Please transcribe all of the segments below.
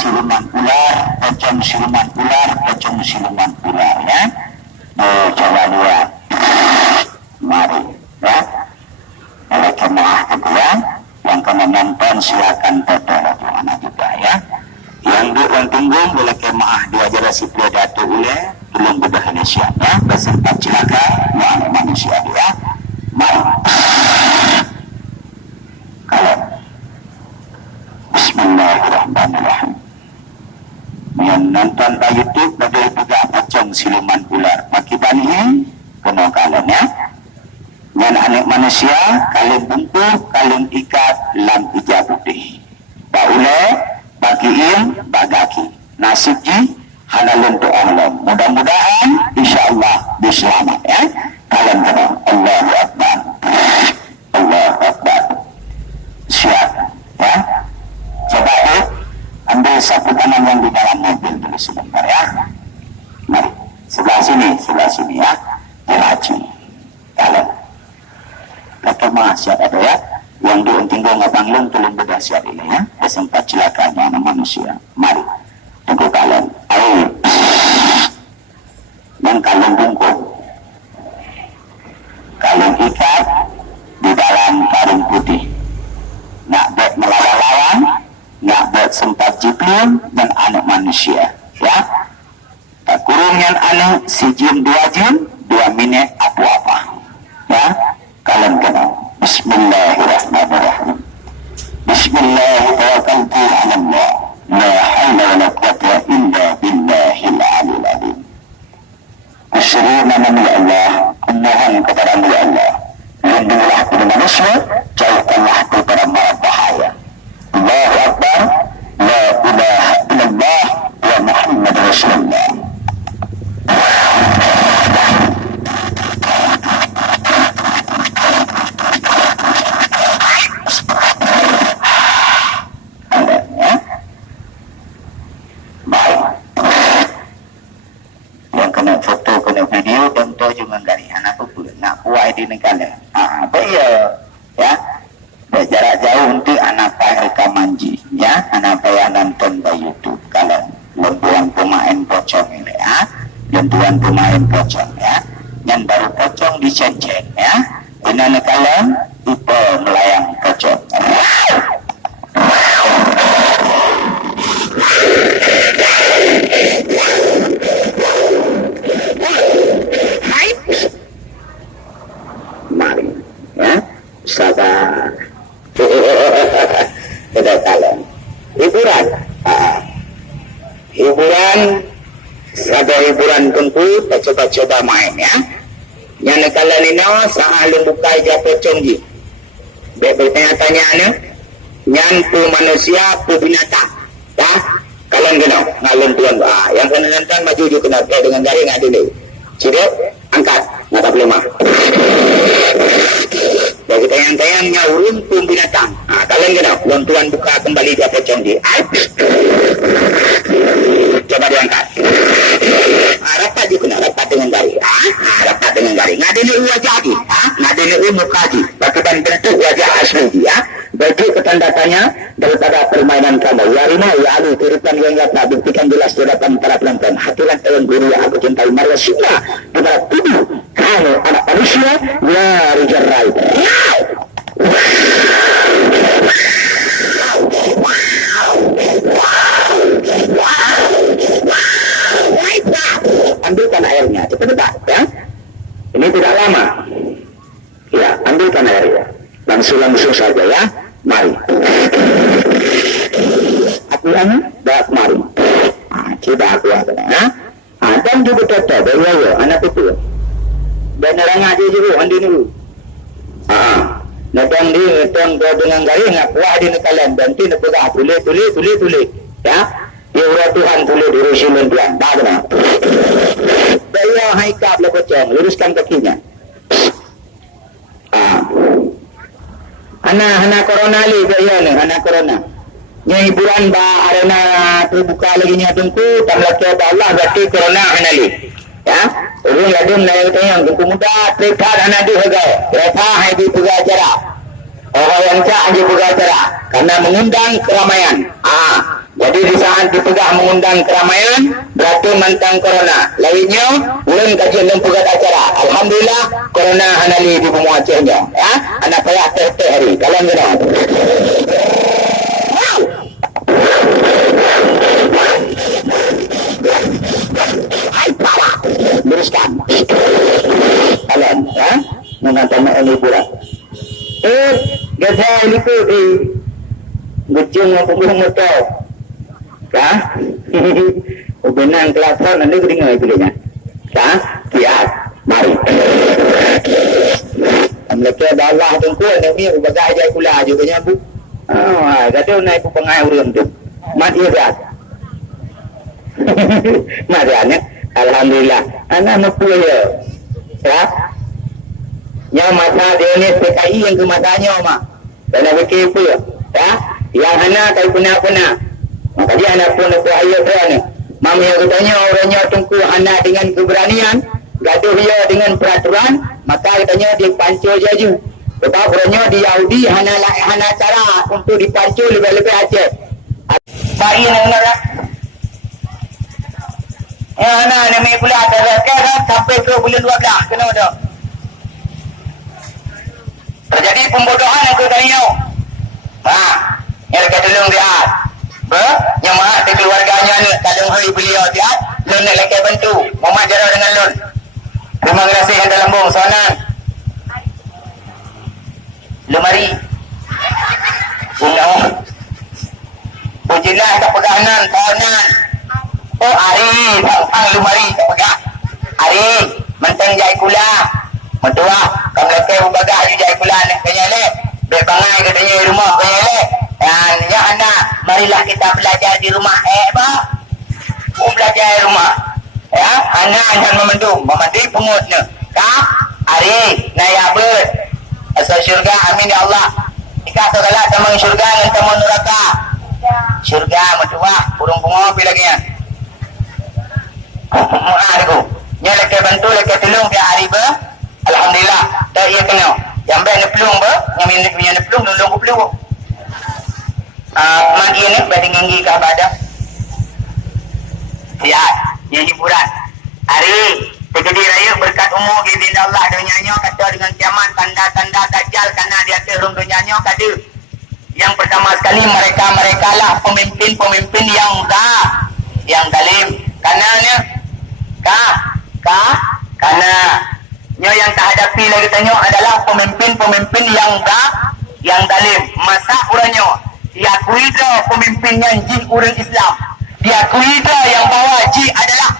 siluman ular, pocong siluman ular, pocong siluman ular ya. Coba lihat. Mari ya. Oleh jemaah kedua yang kena nonton silakan foto anak juga ya. Yang tunggu boleh jemaah dua generasi Datu Ule belum bedah Indonesia ya. Beserta cilaka yang manusia ya. Mari. Kalau Bismillahirrahmanirrahim. Yang nonton di YouTube badai juga pocong siluman ular. Maki bani kena kalian ya. Yang anak manusia kalian bungkuh, kalian ikat lam ija putih. Baule bagiin bagaki. Nasibji hanalun tu Allah. Mudah-mudahan insyaallah diselamat ya. Kalian kena Allahu Akbar. Allahu Akbar. Siap ya. Coba ambil sapu tangan yang di dalam mobil dulu sebentar ya. Mari sebelah sini ya. Dilaju. Kalian kata masyarakat ada ya. Yang diuntinggo ngabanglung tulung beda siap ini ya. Kesempat celakanya anak manusia. Mari tunggu kalian. Ayo. Dan kalian bungkuk. Kalian ikat di dalam karung putih. Nak buat melawan-lawan, nak buat sempat jiplun dan anak manusia ya. Tak kurungnya anak si jin 2 jin 2 minit apa-apa ya. Kalian kenal Bismillahirrahmanirrahim. Bismillahirrahmanirrahim. La hawla wa la quwwata illa billahil aliyil azim. Asyhadu an la ilaha illallah kepada Allah. Lindungilah kepada manusia, jauhkanlah kepada mara bahaya. Allahu Akbar, la ilaha illallah wa Muhammad Rasulullah. Baik. Yang kena foto, kena video, tentu juga gari anak pun nak kuat di negara. Apa ya? Berjarak jauh untuk anak rekamanji ya, anak yang nonton di YouTube kalian. Lentuan pemain pocong ini ya, lentuan pemain pocong ya. Yang baru pocong diceng-ceng ya. Ini kalian itu melayang pocong. Mari ya, sabar. Tidak kalian hiburan ada hiburan tentu coba-coba main ya. Yang kalian ini sahal buka aja pocong ji. Bertanya-tanya nyan pu manusia pu binatang ya. Kalian kenal ngalun tuan yang kena nonton maju juga kena dengan garing ada dulu. Ciduk angkat nggak lemah. Bagi tayang-tayangnya urun pun binatang. Kalian kenal tuan buka kembali dia pocong di. Coba diangkat. Rapat juga kena rapat dengan garing. Rapat dengan garing. Ngadini wajah lagi. Ngadini muka lagi. Bahkan bentuk wajah asli ya. Bagi ketanda-tanya daripada permainan kamu. Warina ya alu kehidupan yang nyata buktikan jelas di hadapan para penonton. Hatilah tahun guru yang aku cintai Maria Sunnah kepada tubuh kamu anak manusia ya Rijal Rai. Ambilkan airnya cepat-cepat ya. Ini tidak lama. Ya, ambilkan airnya. Langsung saja ya. Mari. Aturannya dah mari. Coba aku ya. Dan juga toto baru anak itu. Dan orang aja juga andi dulu. Natang di natang dengan gaya nak kuat di kalian dan ti nak pegang tulis ya. Ya Tuhan tulis di Rasulullah Tuhan. Bagaimana? Daya haikab lah pocong, luruskan kakinya. Anak corona li gaya ni, anak corona. Nya hiburan ba arena terbuka lagi nya tungku tamlah ke Allah berarti corona anali. Ya, urung ladun lai tayang tungku muda trekat anak di harga. Berapa hai di pengacara. Orang yang cak di pengacara karena mengundang keramaian. Jadi di saat dipegah mengundang keramaian berarti mantang corona. Lainnya ulun kajian dan pegat acara. Alhamdulillah corona hanali di Bumi Acehnya. Ya, anak payah teh hari. Kalian kena. Beruskan. Kalian, ya, menonton ini pula. Gada ini tu gecung apa pun motor. Kah? Benang kelapa nanti keringat itu dia. Kah? Kiat. Mari. Mereka bawah tungku ni bagai aja pula juga nyabu. Kata naik pengai urang tu. Mati dah. Mariannya alhamdulillah. Anak mampu ya. Ya. Yang mata dia ni PKI yang ke matanya mak. Dan nak fikir apa ya? Ya. Yang anak tak pernah. Maka dia anak pun aku ayat dia ni. Mami yang katanya orangnya tunggu anak dengan keberanian, gaduh dia dengan peraturan, maka katanya dia pancul jaju. Sebab orangnya di Yahudi hana cara untuk dipancul lebih-lebih aja. Bayi nak benar tak? Ya anak ni pula ada sampai ke bulan 12 kena ada. Terjadi pembodohan aku tanya. Yang dekat tolong dia. Yang mahat di keluarganya ni kadang hari beliau dia lun nak lekai bantu Muhammad Jarrah dengan lun. Terima kasih yang dalam bong soalan lemari undang bujilah tak peganan tahanan hari pang lemari tak pegah hari menteng jai kula mentua kamu lekai berbagai jai kula nak kanya leh berbangai katanya di rumah kanya leh. Dan ya anak, marilah kita belajar di rumah. Belajar di rumah. Ya, anak jangan memandung pengutnya. Kah? Hari, naya ber. Asal syurga, amin ya Allah. Jika segala teman syurga dan teman neraka. Syurga, mentua, burung pengopi lagi ya. Aku, nya leke bantu, leke tolong dia hari ber. Alhamdulillah, tak ia kena. Yang baik ni pelung ber, yang ni pelung, nolong ku pelung. Mandi ni berarti nginggi ke badan. Lihat, yang hiburan. Hari terjadi raya berkat umur izin Allah dunianya kata dengan kiamat tanda-tanda dajjal karena dia terung dunianya kata. Yang pertama sekali mereka lah pemimpin yang zalim. Karenanya karena yang tak hadapi lagi tanya adalah pemimpin yang zalim. Masa urangnya diakui dah pemimpinnya jin orang Islam. Diakui dah yang bawa jin adalah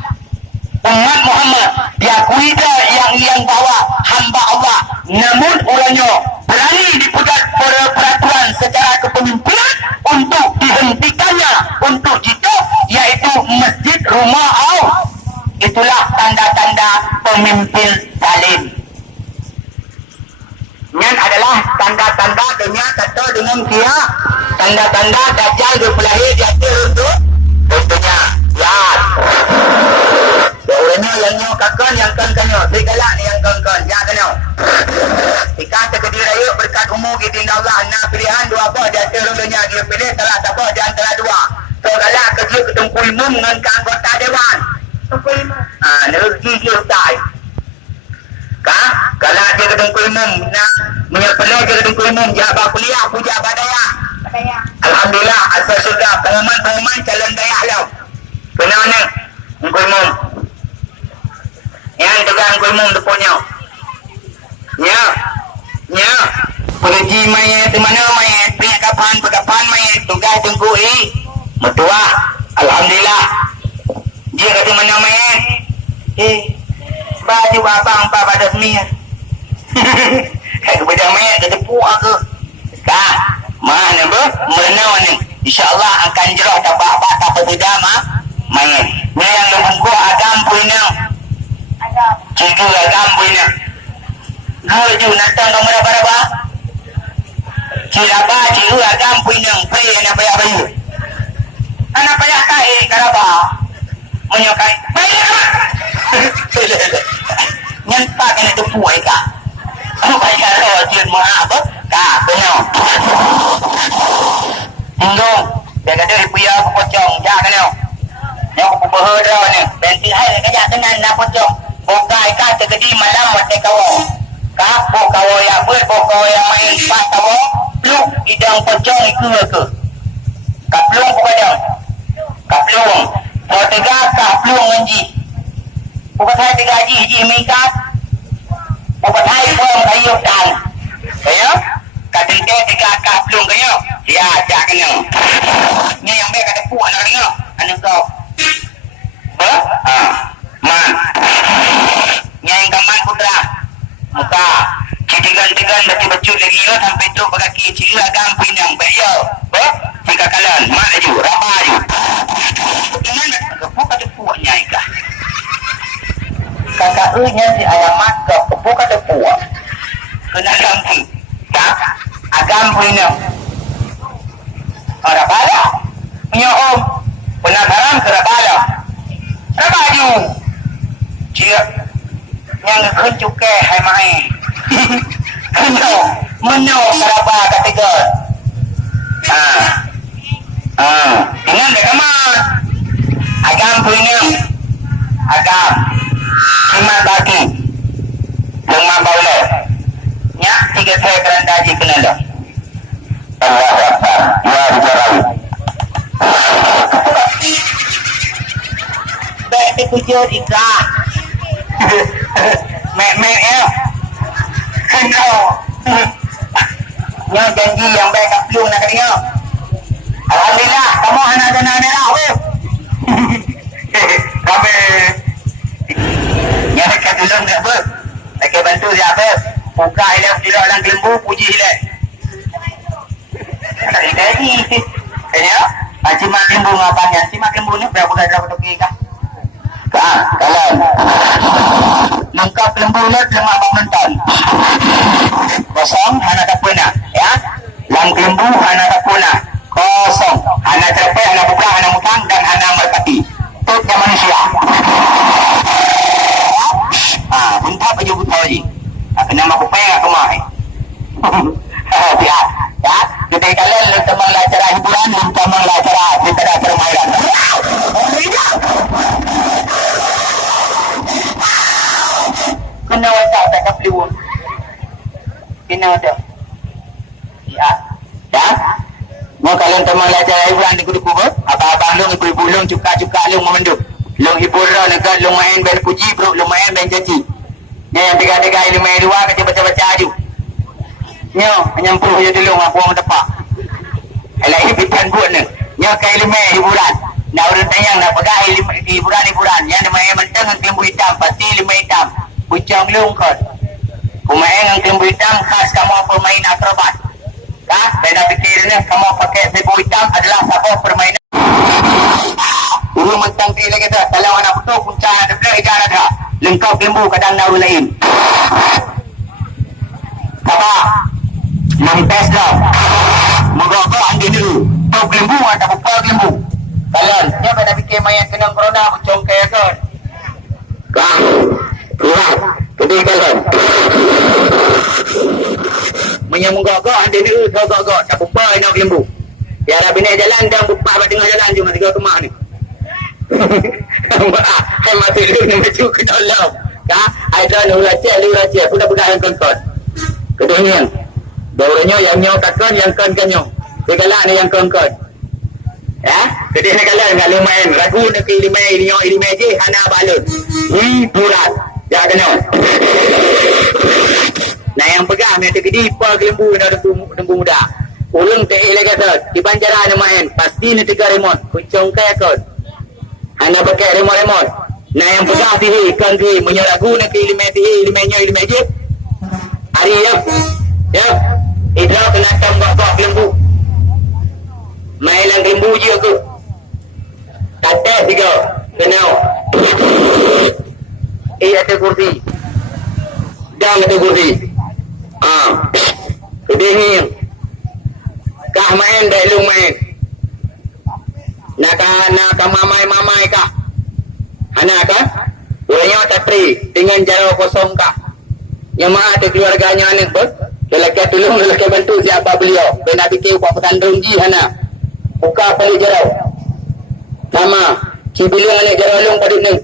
umat Muhammad. Diakui dah yang bawa hamba Allah. Namun orangnya berani dipegat peraturan secara kepemimpinan untuk dihentikannya untuk jitu, yaitu masjid rumah Allah. Itulah tanda-tanda pemimpin zalim. Yang adalah tanda-tanda kata dengan dia tanda-tanda dajjal berpelahir di akhir untuk tentunya lihat orangnya yang kakon yang kan-kanyo segalak ni yang kan-kan ya kena jika terjadi raya berkat umur izin Allah nak pilihan dua apa di akhir dunia dia pilih salah satu di antara dua segalak kerja ketungku imam dengan anggota dewan negeri dia utai kalau dia ketungku imam nak menyepelai dia ketungku imam jabat kuliah puja badaya. Alhamdulillah asal surga pengumuman calon daya lah. Kenapa ni? Engkau imam. Yang tegang engkau imam depannya. Ya. Pergi mayat mana mayat pengakapan mayat tugas tunggu mertua. Alhamdulillah. Dia kata mana mayat? Baju abang pak pada seni. Kayak kepada mayat dia tepuk aku. Mana merenau ni InsyaAllah akan jerah tabak-tabak tak berbeda main. Ni yang lebungku agam punya cikgu agam punya dua je natang kamu berapa cikgu agam punya pray anak bayar anak payah kai karaba menyokai bayar nyantak kena tepu kak bayar rojin maaf kak benar Hingga dia kata puya aku jangan yo. Yang aku berhara ni. Benti hai kaya tenan nak pocong. Bokai ka tegedi malam mate kawo. Ka kawo ya ber kawo yang main pas kawo. Pluk idang pocong iku ke. Kaplung pokoknya. Kaplung. Kalau tiga kaplung nganji. Bukan saya tiga ji mingkat. Bukan saya pun kayu dan. Ya? Ketiga tiga kaplung kayu. Ya, jak kena. Ni yang baik kata puak nak dengar. Anu kau. Man. Nyai kaman putra. Muka. Citigan-tigan baju-baju lagi yo sampai tu berkaki ciri agam pinang baik yo. Jika kalian mak laju, raba laju. Dengan nak kata puak nyai kah? Kakak nya si ayam mak ke buka kata puak. Kena gampi. Tak? Agam pinang. Ada bala. Punya om. Penasaran ke bala. Baju. Cik. Yang kencuk ke hai mai. Meno keraba ketiga. Dengan dekat mana? Agam punya. Agam. Cuma bagi. Lima baula. Nyak tiga saya keranda je kena dah. Allah Akbar. Ya bicara. Baik dikujur ikhlas. Mek ya. Kena. Nyo janji yang baik kat pelung nak kena. Alhamdulillah, kamu anak kena merah weh. Kami. Yang dekat tulung tak apa. Lagi bantu siapa? Buka hilang tidak dalam kelembu, puji hilang. Tak jadi. Ya? Cimak kelembu ngapain? Cimak kelembu ni berapa toki kah? Kalian lengkap lembu let lemak menonton kosong hana tak puna ya lam lembu hana tak puna kosong hana terpe hana buka hana mutang dan hana merpati tutnya manusia bentar baju buta lagi kena mak upaya aku mai ya kita kalian teman acara hiburan teman acara kita ada permainan kena watak tak kapliwun kena ada ya mau kalian teman acara hiburan di kudu kubur apa-apa long ibu-ibu long cuka-cuka long memenduk long hiburan negara long main band puji bro long main band janji ni yang tiga-tiga ilmu dua kecil baca-baca aju nyo menyempruh je dulu aku orang tepak alah ini pitan buat ni nyo ke ilmu hiburan nak urut tayang nak pegang hiburan yang main menteng lembu hitam pasti lembu hitam bucang lung kot kumain ang lembu hitam khas kamu pemain akrobat kah beda pikirnya kamu pakai lembu hitam adalah sebuah permainan urut menteng ti lagi dah kalau anak betul puncak ada belah ikan ada lengkap lembu kadang naru lain apa nampes dah mogok andi dulu tau lembu ada buka lembu kalian dia pada fikir mayat kena corona bucong kaya kan kah kurang gede kalian menyambung gogok andi dulu tau gogok tak buka nak lembu tiada bina jalan dan buka pada tengah jalan cuma tiga kemah ni hai mati dulu ni maju ke dalam kah ada lu racia budak-budak yang kongkot kedua baurnya yang nyau takkan yang kan-kanyo segala ni yang kongkot ya kedih kalian enggak lumayan ragu nak ke ilmu je hana balun hiburan ya kena nah yang pegang ni tegedi pa lembu nak lembu muda ulung teh lega kat di banjaran main pasti ni tiga remote kucong kaya kot hana pakai remote nah yang pegang tihi kan tihi menyeragu nak ke ilmu je hari ya idra kena tambah lembu main lang lembu je aku kata tiga kenal ada kursi dan ada kursi kedih ni kah main dah lu main nak mamai kah anak kah bolehnya tapri dengan jauh kosong kah yang mana ada keluarganya anak ber lelaki tolong lelaki bantu siapa beliau kena fikir buat petandung ji hana buka paling jarau Sama. Cibilang anak jarolong pada ni.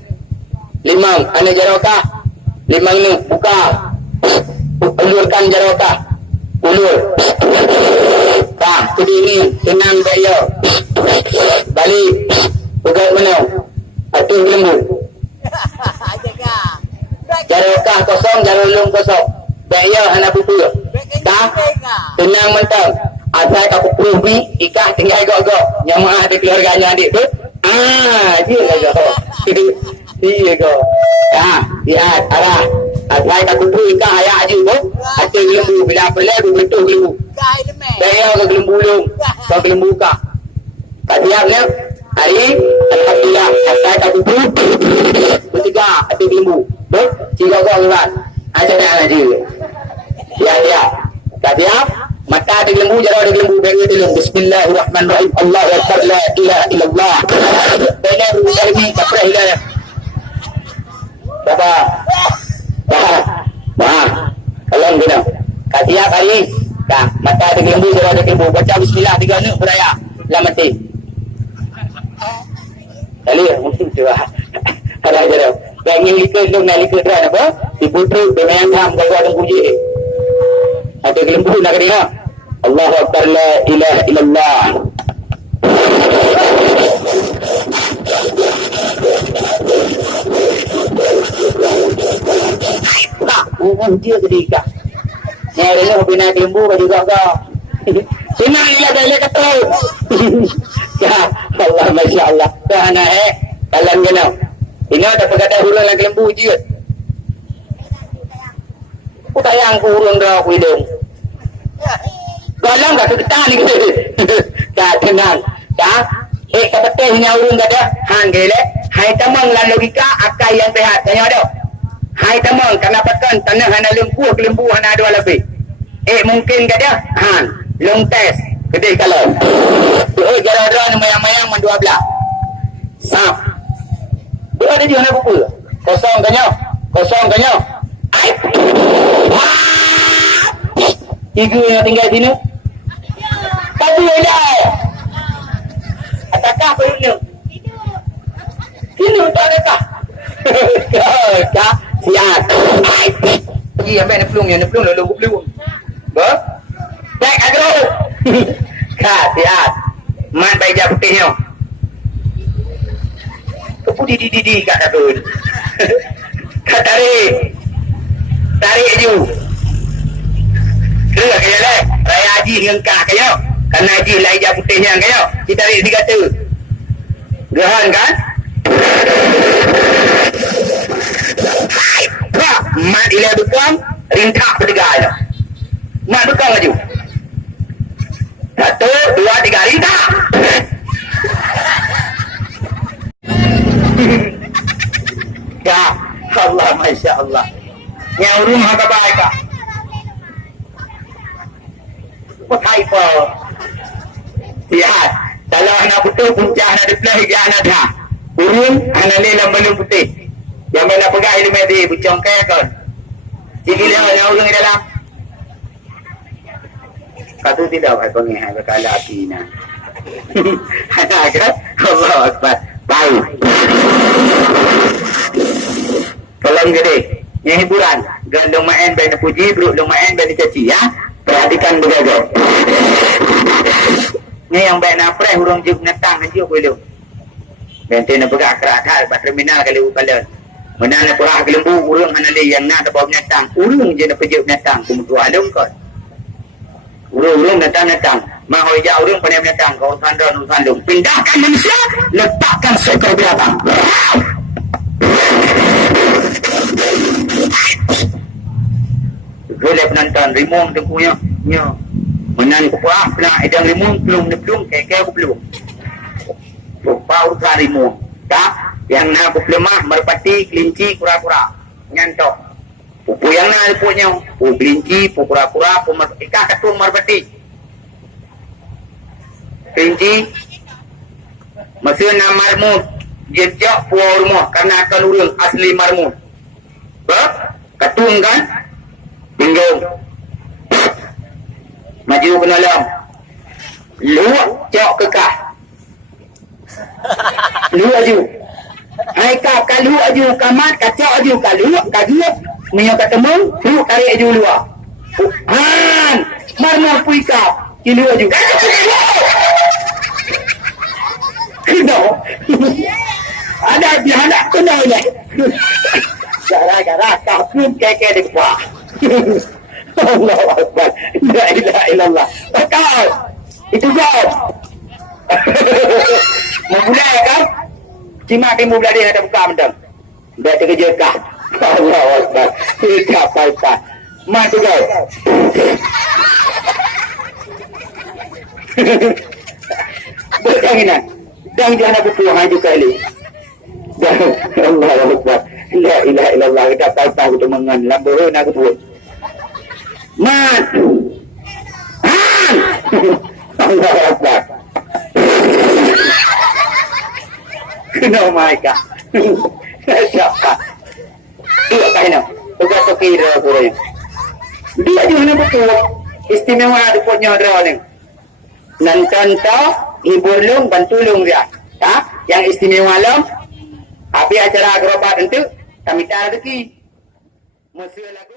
Limang anak jarokah. Limang ni buka. Ulurkan jarokah. Ulur. Tak, kediri tenang daya. Balik. Pegang mana? Atur lembu. Jarokah kosong, jarolong kosong. Daya anak pupu. Tak, tenang mentang. Asal kau pupu ikah tinggal gok-gok. Yang maaf ada keluarganya adik tu. Dia lah gok. Dia gok. Lihat arah. Asal kau pupu ikah ayah je tu. Atur lembu. Bila apa lagi betul lembu. Daya ke lembu ulung. Kau lembu kah. Tak siapnya. Hari alhamdulillah asal kau pupu. Bertiga atur lembu. Betul? Tiga gok lewat. Ajar dah aja. Siap. Tak siap? Mata ada lembu, jarang ada lembu. Bagi dia lembu. Bismillahirrahmanirrahim. Allahu Akbar. La ilaha illallah. Bagi dia ini kapra hilang. Bapa. Kalau guna. Tak siap hari. Dah. Mata ada lembu, jarang ada lembu. Baca bismillah 3 ni beraya. Lah mati. Kali mungkin tu lah. Kalau ajar. Yang ingin likut tu, nak likut tu apa? Diputruk, dia main ham, kalau ada puji. Ada lembu nak kena. Allahu Akbar la ilaha illallah. Dia ketika. Yang ada hobi naik lembu juga kau. Senang ilah dia kata. Ya Allah, Masya Allah. Kahana kalian kena. Ini ada perkataan hurun lagi lembu je. Aku tayang ku hurun dah aku hidung. Golong dah kita ni. Dah tenang. Dah. Kapateh nya hurun dah dah. Hang gele. Hai tamang lan logika akal yang sehat. Tanya ada. Hai tamang kenapa kan tanah hana lembu hana ada lebih. Mungkin gak dah. Han. Long test. Kedai kalau. Gara-gara mayang-mayang man 12. Sap. Dia ada juga nak buku. Kosong kanya. Ai. Tiga yang tinggal sini. Tapi dah. Atakah perlu? Sini tak ada kah? Kah? Siap. Ai. Pergi ambil nak pelung lalu pelung. Ba? Baik agro. Kah, siap. Man baik jah putihnya. Kepu di kat takun. Kat tarik je. Kira kaya lah. Raya haji dengan kah kaya. Kerana haji lah hijab putihnya kaya. Kita tarik 3 kata. Gerahan kan? Mat ilai bekang. Rintak berdegar je. Mat bekang maju. 1, 2, 3 rintak. Ya Allah, Masya Allah. Yang rumah kebaik. Pakai apa? Lihat. Kalau anak putih, puncak anak diplah, hijau anak dah. Urung, anak lelam belum putih. Yang mana pegang ini mati, bucong kaya kan. Jadi dia yang urung di dalam. Kata tidak, saya pengen, saya kalah api nak. Anak kan? Allah Akbar. Baik. Kalau gede, yang hiburan, gandong main benda puji, beruk dong main benda caci, ya. Perhatikan bergagal. Ni yang baik nak pray hurung juk netang aja boleh. Bente nak bergerak kerak bat terminal kali upalan. Mana nak perah ke lembu urung hana le yang nak bawa netang. Urung je nak pejuk netang kumtu alung kon. Urung netang. Mahoi ja urung pandai netang kau sandung. Pindahkan manusia, letakkan seekor binatang. Boleh penonton rimung tengkunya. Menan ku puah pula edang rimung pelung keke ku pelung. Rupa urusan rimung. Tak yang nak ku pelemah merpati kelinci kura-kura. Nyantok. Pupu yang nak luputnya. Pu kelinci, pu kura-kura, pu merpati. Ikah ketung merpati. Kelinci. Masa nak marmut. Jejak puau rumah. Karena akan urung asli marmut. Ketung kan? Bingung. Maju ke dalam. Luak cok kekah. Lu aju. Hai kalau aju kamat kacau aju kalau minyak ketemu lu tarik aju luar. Han mana puika kilu aju. Kena. Ada dia nak kena ni. Gara-gara kafir keke depa. Allah Akbar. La ilaha illallah. Betul. Itu jawab. Memulai kan? Cima timbul dia ada buka mendam. Dia terkejar kah? Allah Akbar. Tidak apa-apa. Mati kau. Berjangan. Dan jangan berpulang maju kali. Allah Akbar. La ilaha illallah. Tidak apa-apa untuk mengenal. Baru nak buat. Man. Allah Akbar. Kena mereka. Siapa? Dia kena. Tugas kira kurang. Dia juga nak betul. Istimewa ada punya orang. Nonton tu, hibur lung, bantu lung dia. Tak? Yang istimewa lung. Habis acara gerobak itu, kami tak ada lagi. Musuh lagu.